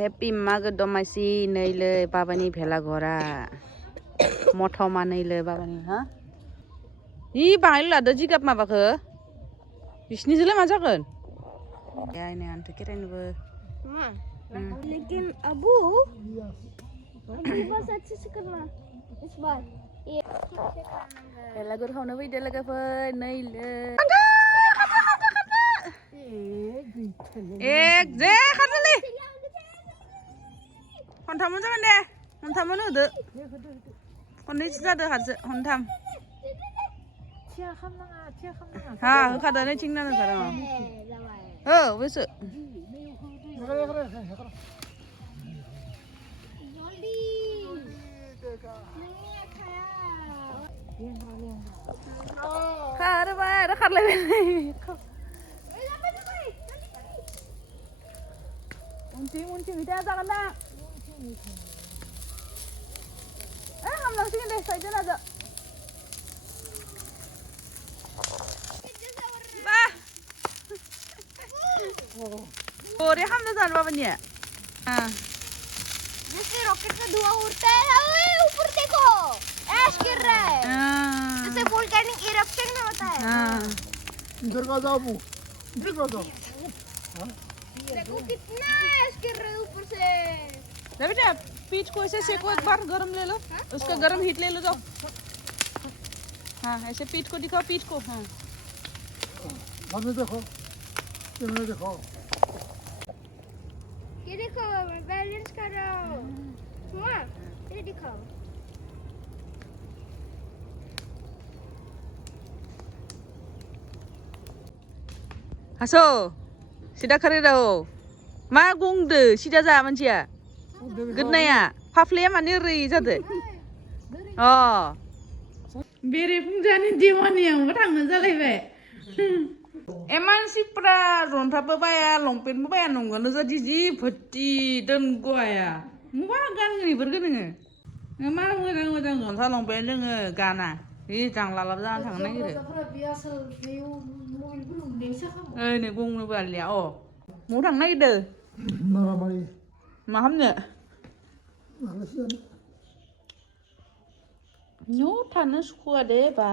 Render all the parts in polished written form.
Happy मागो दमासि नैलै बाबानि भेलाघरा मथमा नैलै बाबानि हा इ बाहाय लादो जिगाब माबाखो बिसिनिजोंलाय मा जागोन यायनो आंथ' केरायनोबो लेकिन अबू अगली बार अच्छे से करना इस बार ये भेलाघर खावनो फैदो लोगोफोर नैलै एक जे खारजोलै खनथामोन जागोन दे खनथामोन होदो खननैसो जादो हारजो खनथाम हा होखादो नै थिंना होखादो औ बेसो खारबाय आरो खारलायबाय उनथिं बिदा जागोन ना हामलांसिगोन दे साइडजों नाजा ओरे हामना जानो बाबानिया जैसे रॉकेट का धुआं उड़ता है ऊपर देखो ऐश गिर रहा है जैसे वोल्केनिक इरप्शन में होता है इधर का जाओ इधर का जाओ देखो कितना ऐश गिर रहा है ऊपर से बेटा पीठ को ऐसे सेको एक बार गरम ले लो उसका गरम हीट ले लो जाओ हाँ ऐसे पीठ को दिखाओ पीठ को हाँ सामने देखो कैमरा देखो ये देखो मैं बैलेंस कर रहा हूँ हुआ ये दिखाओ हासो सिदा खारे रहो मा गंदो सिदा जा मानसिया गोदनाया फाफ्लिया माने ओरै जादो अ बेरे फुंजानि दिवानियावबो थांनो जालायबाय एमानसिफ्रा रन्थाबो बाया लंपेन्टबो बाया नंगौनो जादि जि भर्ति दोनगवाया मा गानगोन इफोरखो नोङो मा मोजां मोजां जन्था लंपेन्ट दोङो गाना बे जांलालाब जाना थांनो नागिरो नै गंनो बालिया अ मौ थांनो नागिरदो नारामारि मा खामनो न' थानो सुखुवा दे बा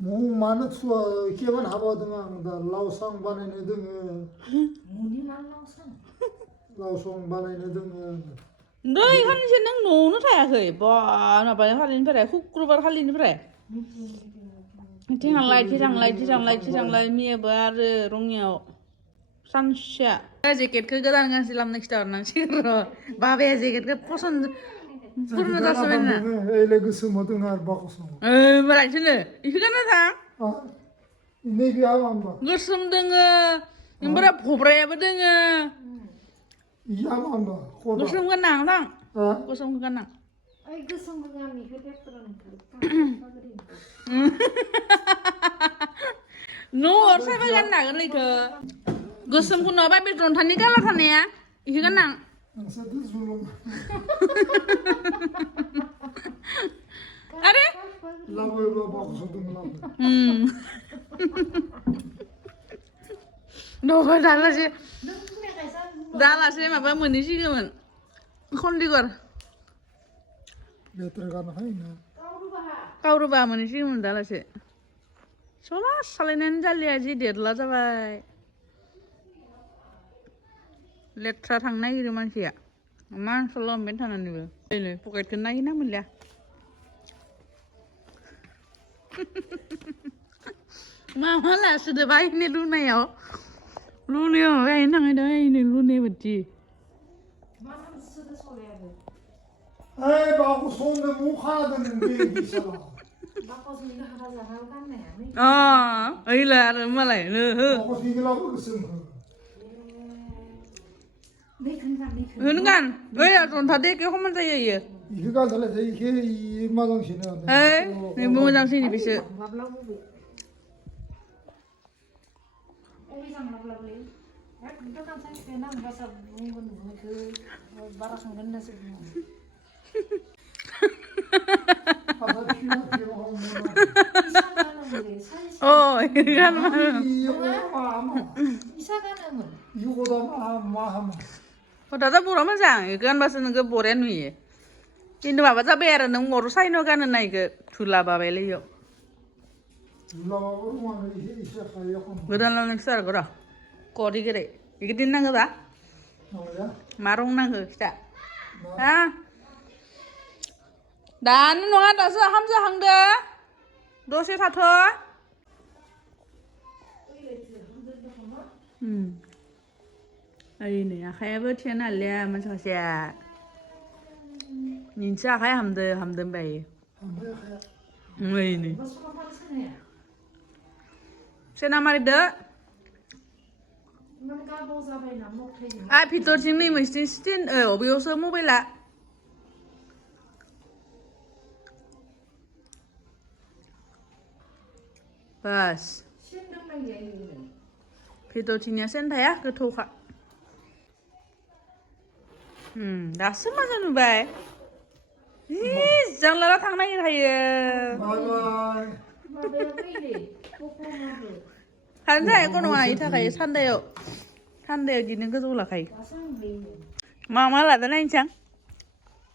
뭐 많은 수와 개만 하거든 다 라오상 바나나 등에 라오상 바나나 등에 दै खालिसो नों न'आवनो थायाखै बा माबा खालिनिफ्राय शुक्रबार खालिनिफ्राय थिंलाय मैयाबो आरो रङियाव सानसेया जेकेटखौ गोदान गांसे लाबोनो खिथाहरनांसिगोन र' बाबाया जेकेटखौ पसन्द पुरनो जासोबाय ना एले गोसो मोदों आरो बाखसो मालायसोनो इखौ गानना थां नैबे आमांबा गोसोम दोङो ओमफ्राय भब्रायाबो दोङो 이 아마ंबा गोसोम गाननां थां गोसोमखौ गाननां अरे कसम बगा मी के पेपर न' साइबा गाननो हागोन इखौ गोसोमखौ नङाबा बे जन्थानि कालार थानाया इखौ गाननां नोंसोरथ' जुलुम आरे लाबोबा बाखसो दङ लाबो दबा दालासे माबा मोनहैसिगौमोन खन्दिगर बेटार गाना हायना कावरुबा मोनहैसिगौमोन दालासे सला सालायनायानो जालिया जि देरला जाबाय लेथ्रा थांनो नागिरो मानसिया मा सल' लंपेन्ट थानानैबो ओइनै पकेटखौ नागिरना मोनलिया मामा लासोदो बायनो लुनायाव बायनो थांनाय दा बायनो लुनाय बादि 에이 바고 손에 목 하나 드는데 비싸다 ओइला आरो मालाय 바고 이기라고 그랬으면 होनगान ओइ जन्था देखे खमान जायो इयो 이거 살아서 이게 이 마당시네 ओइ नैबो मोजांसिन बिसो 이간 이거다 마 하면 Kota bura moजां iku होनबासो नोंखौ बरिया नुयो खिन्थु माबा जाबाय आरो नों अर सायनो गानो ना इखो धुला बाबायलै इयाव जुलाबाबो रुमानो एसे खायो एखन गोदान लांनोसै आरो र' करि गोरै इखो दोननांगौ दा माबाया मा रं नांगौ खिथा हा दानो नङा दासो हाम जाहांदो दसे थाथ' ओइ नै आखायाबो थिया नालाया मानसि सासेया निनसो आखाय हामदो होनबाय ओमफ्राय आखाया ओइ नै सेना मारिदो आ भितरथिं नै मोनसेथिं स्टेन अबेयावसो मबाइला बास भितरथिंनिया सेन थाया गोथौखा दासो मोजां नुबाय जानलाला थांनो नागिरखायो बाय बाय थानो थाखाय नङा इनि थाखाय थान्दायाव गिदिं गोजौ लाखायो मा लादो नायनोसै आं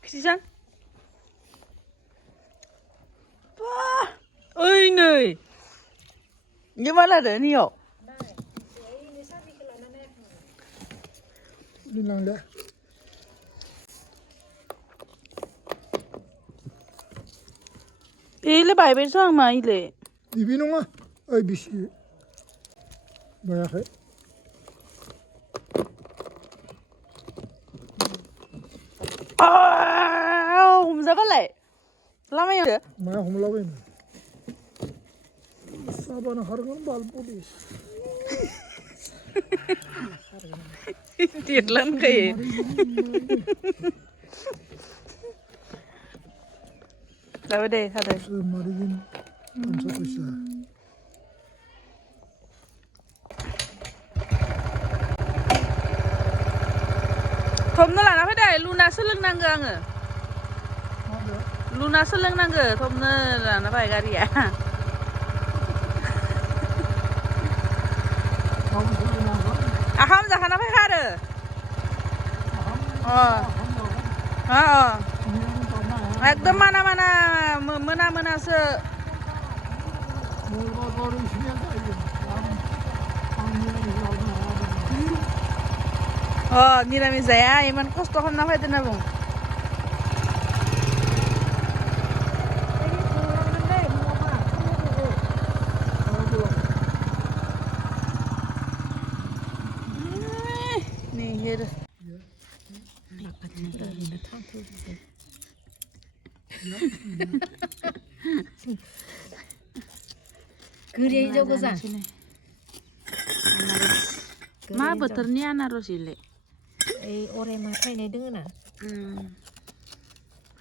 खिथिसां ओइ नै इयो मा लादो नैयाव दिनांदे इले बायबायसो आं मा इले इबि नङा ओइ बिसि बायाखै हमजाबालाय लामायाव माया हमलाबायनो साबानो खारगोन बाल पुलिस देरलांखायो जाबाय दे थादो मारिगोन 500 फैसा थबनो लाना फैदो लुना सोलोंनांगौ आङो लुना सोलोंनांगौ थबनो लाना फै गारिया आखाम जाखाना फैखा आरो एकदम मोनासो निरामिस जाया इमान खस्थ' खालामना फैदो होनना बुं Gurih hijau kosan. मा बोथोरनि आनारस इले Ore matai nih dengan na.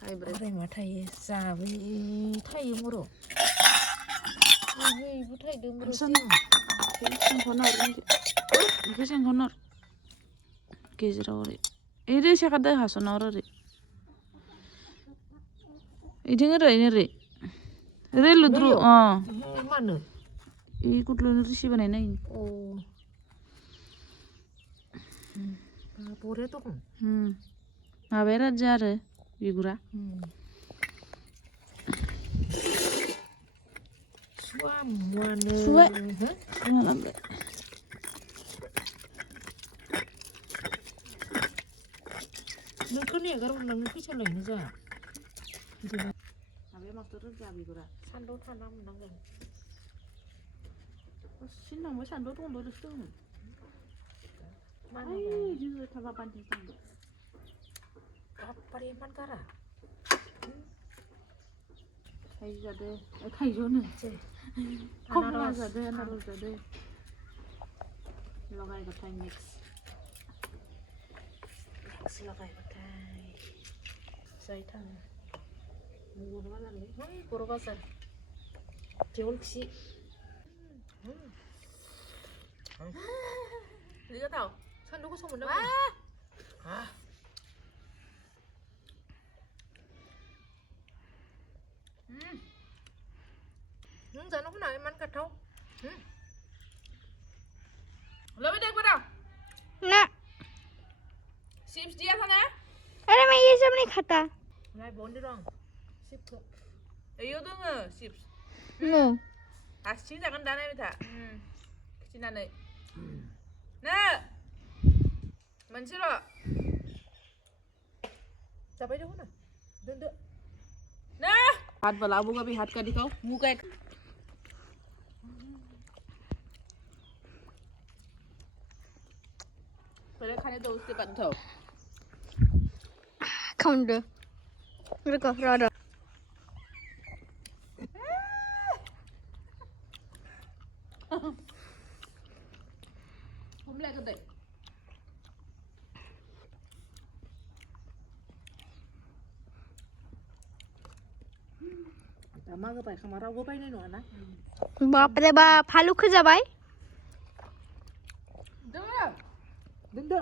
Hybrid Ore matai sabi tai muro. Ibu tai deh muro. Senghonor गेजेराव ओरै ओरै सेखादो हासनाव ओरै इथिं ओरै लुद्रु Mana? इ गुदलुनि रिसि बानायनाय Oh. Pore tuh kan? माबाया राजा आरो बिगुरा Suamuane. Suwe. Nunggu nih agar menang bisa lain aja. Habis maksud raja biगुरा Sando tanam menang. 신랑 왜 산도 동도를 쓰는 Mana? 아이 지금 타바 반지 산도 Pariman kara. 사이자데 타이조는 컵라자데 나로자데 लगाएको थाइ मिक्स लगाएको थाइ सही थाङो मुगुर बाजारले बर' बाजार जेवल खुसि 이거 다 सान्दुं गोसा मोनदों जानो होना इमान गोथाव lebih deh gue dah enggak chips दिया था ना अरे मैं ये सब नहीं खाता Ngay bốn đi rong. Sip kok. Ayo tuh nge chips. नो Asin jangan dana minta. Kecinan deh. Nah. Manci lo. Siapa itu mana? Duduk. Nah. हाथ बला मुँह का भी हाथ का दिखाओ मुँह का एक पहले खाने दो उसके बाद उठाओ खाऊं दो रुको रहो हम ले के दे Tama ka pa, kamaraw ko pa yun ano, बाप रे बाप हालू खा जाबाय Dada! Dada!